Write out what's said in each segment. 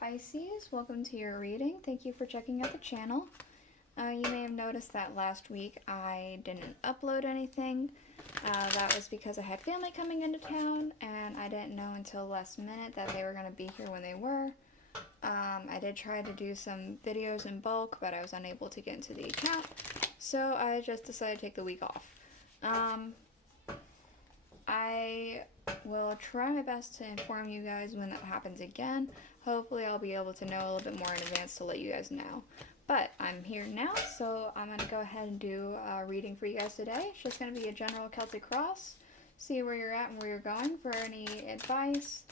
Pisces, welcome to your reading. Thank you for checking out the channel. You may have noticed that last week I didn't upload anything. That was because I had family coming into town and I didn't know until last minute that they were going to be here when they were. I did try to do some videos in bulk, but I was unable to get into the account, so I just decided to take the week off. I will try my best to inform you guys when that happens again. Hopefully I'll be able to know a little bit more in advance to let you guys know. But I'm here now, so I'm going to go ahead and do a reading for you guys today. It's just going to be a general Celtic cross. See where you're at and where you're going for any advice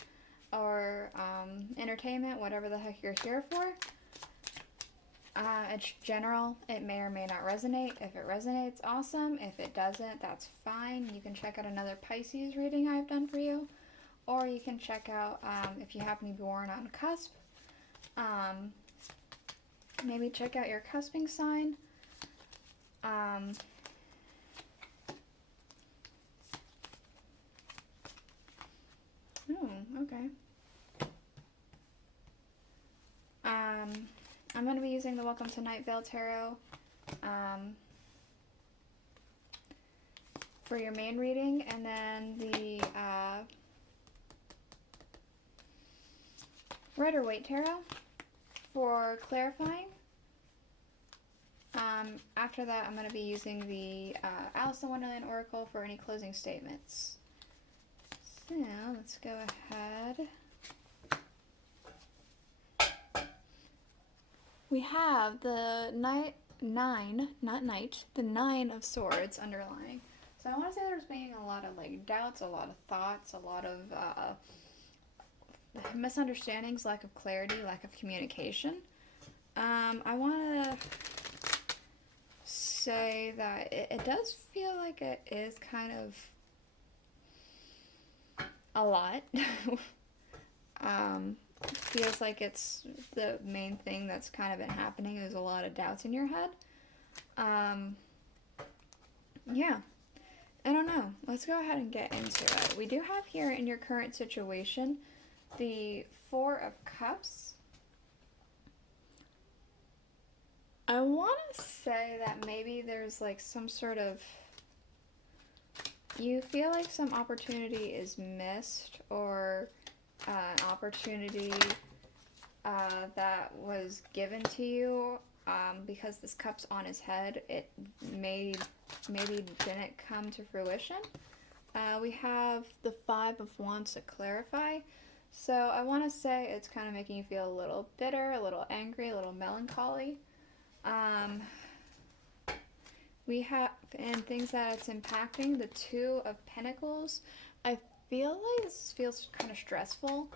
or entertainment, whatever the heck you're here for. It's general. It may or may not resonate. If it resonates, awesome. If it doesn't, that's fine. You can check out another Pisces reading I've done for you. Or you can check out, if you happen to be born on cusp, maybe check out your cusping sign. Okay. I'm going to be using the Welcome to Night Vale Tarot for your main reading, and then the Rider-Waite Tarot for clarifying. After that, I'm going to be using the Alice in Wonderland Oracle for any closing statements. So, let's go ahead. We have the Nine of Swords underlying. So I want to say there's being a lot of like doubts, a lot of thoughts, a lot of misunderstandings, lack of clarity, lack of communication. I want to say that it does feel like it is kind of a lot. Feels like it's the main thing that's kind of been happening. There's a lot of doubts in your head. Yeah. I don't know. Let's go ahead and get into it. We do have here in your current situation the Four of Cups. I want to say that maybe there's like some sort of... You feel like some opportunity is missed, or an opportunity that was given to you because this cup's on his head. It maybe didn't come to fruition. We have the Five of Wands to clarify. So I want to say it's kind of making you feel a little bitter, a little angry, a little melancholy. We have, and things that it's impacting, the Two of Pentacles. I feel like this feels kind of stressful.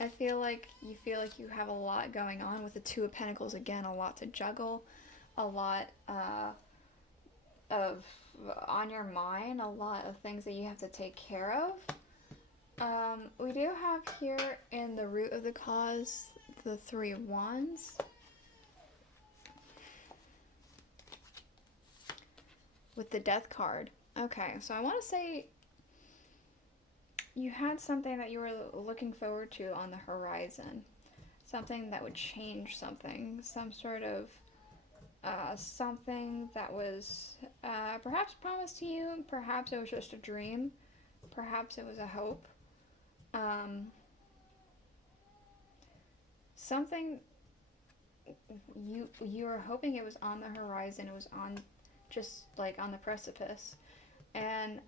I feel like you have a lot going on with the Two of Pentacles. Again, a lot to juggle, a lot of on your mind, a lot of things that you have to take care of. We do have here in the root of the cause the Three of Wands with the Death card. Okay, so I want to say you had something that you were looking forward to on the horizon. Something that would change something. Some sort of something that was perhaps promised to you. Perhaps it was just a dream. Perhaps it was a hope. Something you were hoping it was on the horizon. It was on, just like on the precipice. And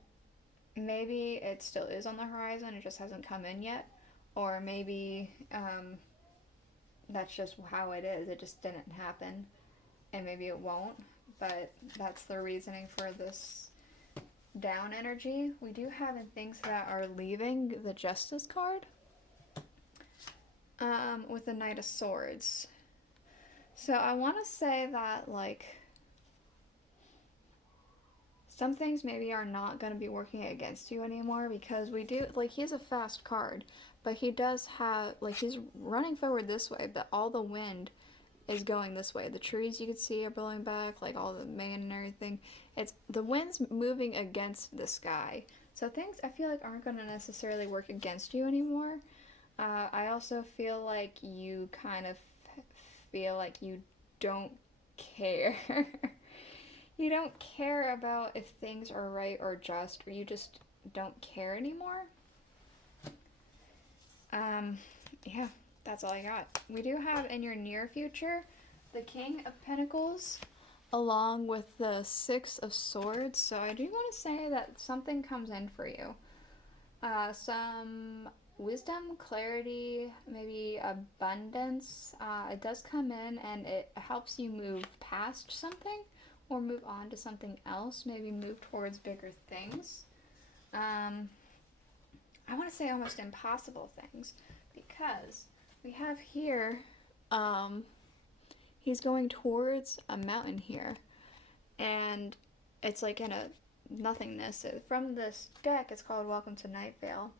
maybe it still is on the horizon, it just hasn't come in yet. Or maybe that's just how it is, it just didn't happen. And maybe it won't, but that's the reasoning for this down energy. We do have in things that are leaving the Justice card with the Knight of Swords. So I want to say that, like, some things maybe are not going to be working against you anymore, because we do, like, he's a fast card, but he does have, like, he's running forward this way, but all the wind is going this way. The trees you can see are blowing back, like all the man and everything. It's the wind's moving against the sky. So things I feel like aren't going to necessarily work against you anymore. I also feel like you kind of feel like you don't care. You don't care about if things are right or just, or you just don't care anymore. Yeah, that's all I got. We do have in your near future the King of Pentacles along with the Six of Swords. So I do want to say that something comes in for you. Some wisdom, clarity, maybe abundance. It does come in and it helps you move past something or move on to something else, maybe move towards bigger things. I want to say almost impossible things because we have here, he's going towards a mountain here, and it's like in a nothingness. From this deck, it's called Welcome to Night Vale.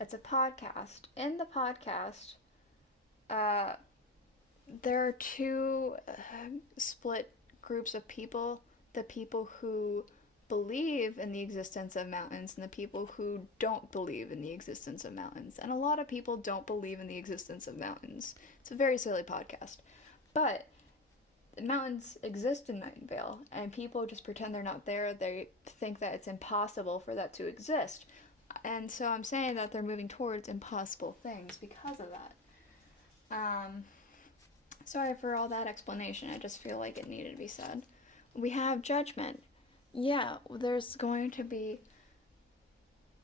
It's a podcast. In the podcast, there are two split groups of people. The people who believe in the existence of mountains and the people who don't believe in the existence of mountains. And a lot of people don't believe in the existence of mountains. It's a very silly podcast. But mountains exist in Night Vale, and people just pretend they're not there. They think that it's impossible for that to exist. And so I'm saying that they're moving towards impossible things because of that. Sorry for all that explanation. I just feel like it needed to be said. We have Judgment. Yeah, there's going to be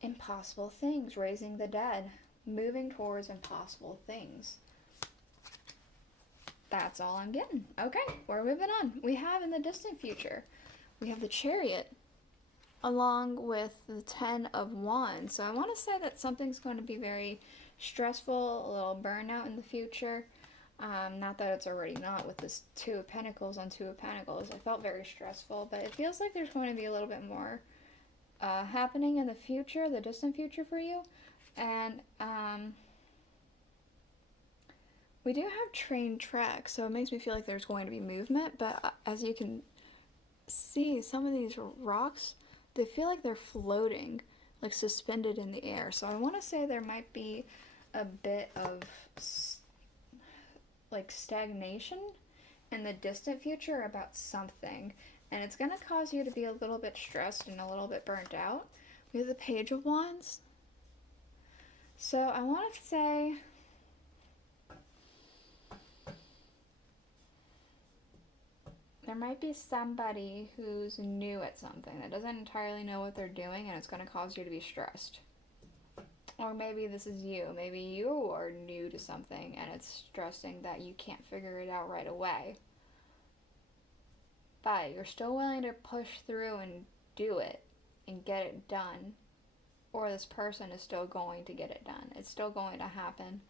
impossible things, raising the dead, moving towards impossible things. That's all I'm getting. Okay, we're moving on. We have in the distant future, we have the Chariot, along with the Ten of Wands. So I want to say that something's going to be very stressful, a little burnout in the future. Not that it's already not with this Two of Pentacles on Two of Pentacles. I felt very stressful, but it feels like there's going to be a little bit more happening in the future, the distant future for you. And we do have train tracks, so it makes me feel like there's going to be movement, but as you can see, some of these rocks, they feel like they're floating, like suspended in the air. So I want to say there might be a bit of like stagnation in the distant future about something, and it's going to cause you to be a little bit stressed and a little bit burnt out. We have the Page of Wands. So I want to say there might be somebody who's new at something that doesn't entirely know what they're doing, and it's going to cause you to be stressed. Or maybe this is you. Maybe you are new to something and it's stressing that you can't figure it out right away. But you're still willing to push through and do it and get it done. Or this person is still going to get it done. It's still going to happen.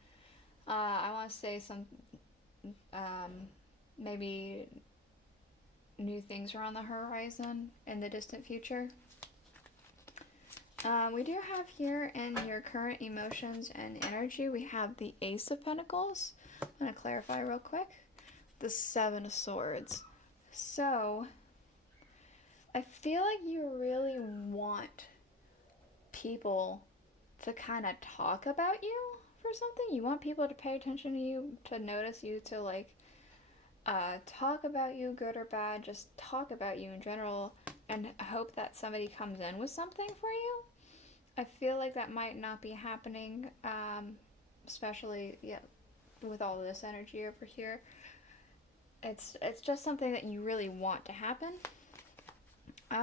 I want to say some, maybe new things are on the horizon in the distant future. We do have here in your current emotions and energy, we have the Ace of Pentacles. I'm going to clarify real quick. The Seven of Swords. So, I feel like you really want people to kind of talk about you for something. You want people to pay attention to you, to notice you, to like talk about you, good or bad, just talk about you in general, and hope that somebody comes in with something for you. I feel like that might not be happening, especially with all of this energy over here. It's just something that you really want to happen.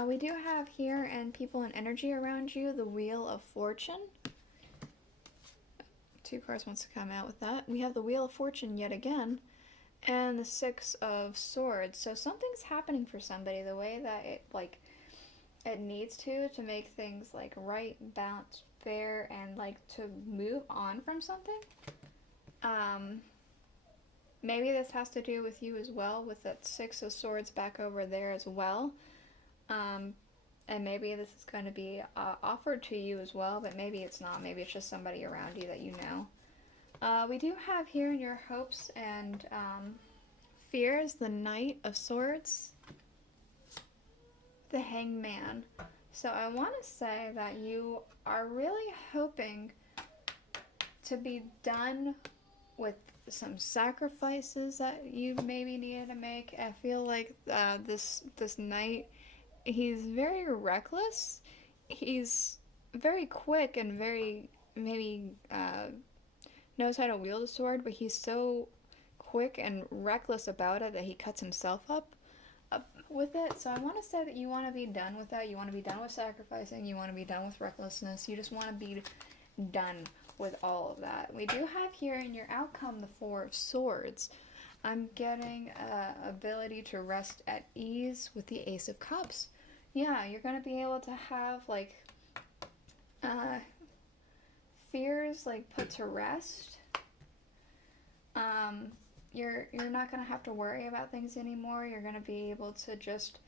We do have here, and people and energy around you, the Wheel of Fortune. Two cards wants to come out with that. We have the Wheel of Fortune yet again, and the Six of Swords. So something's happening for somebody the way that it needs to make things like right, balanced, fair, and like to move on from something. Maybe this has to do with you as well, with that Six of Swords back over there as well. And maybe this is going to be offered to you as well, but maybe it's not. Maybe it's just somebody around you that you know. We do have here in your hopes and fears the Knight of Swords. The Hangman. So I want to say that you are really hoping to be done with some sacrifices that you maybe needed to make. I feel like this knight, he's very reckless. He's very quick and very maybe knows how to wield a sword, but he's so quick and reckless about it that he cuts himself up with it. So I want to say that you want to be done with that. You want to be done with sacrificing. You want to be done with recklessness. You just want to be done with all of that. We do have here in your outcome the Four of Swords. I'm getting ability to rest at ease with the Ace of Cups. Yeah, you're going to be able to have like fears like put to rest. You're not going to have to worry about things anymore. You're going to be able to just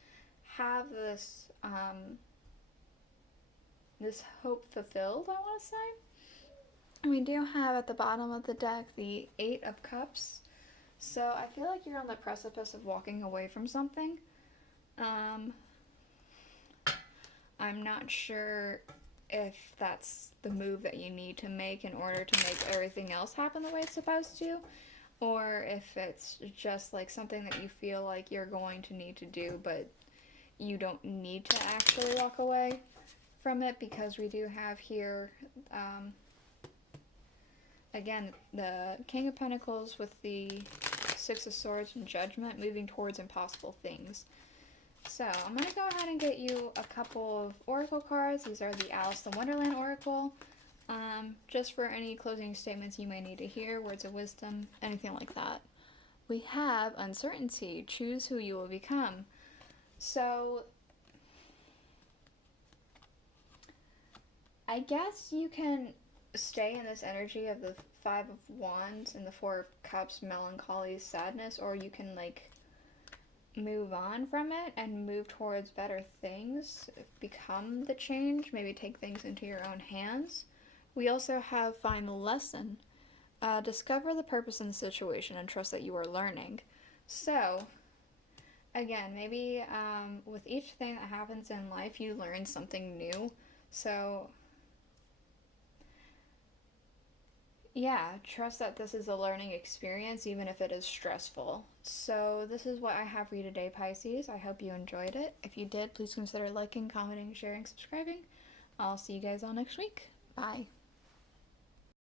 have this this hope fulfilled, I want to say. We do have at the bottom of the deck the Eight of Cups. So I feel like you're on the precipice of walking away from something. I'm not sure if that's the move that you need to make in order to make everything else happen the way it's supposed to, or if it's just like something that you feel like you're going to need to do, but you don't need to actually walk away from it, because we do have here, again, the King of Pentacles with the Six of Swords and Judgment, moving towards impossible things. So I'm going to go ahead and get you a couple of oracle cards. These are the Alice the Wonderland Oracle. Just for any closing statements you may need to hear, words of wisdom, anything like that. We have Uncertainty. Choose who you will become. So I guess you can stay in this energy of the Five of Wands and the Four of Cups, melancholy, sadness, or you can like move on from it and move towards better things, become the change, maybe take things into your own hands. We also have Find the Lesson. Discover the purpose in the situation and trust that you are learning. So, again, maybe with each thing that happens in life, you learn something new. So, yeah, trust that this is a learning experience, even if it is stressful. So this is what I have for you today, Pisces. I hope you enjoyed it. If you did, please consider liking, commenting, sharing, subscribing. I'll see you guys all next week. Bye.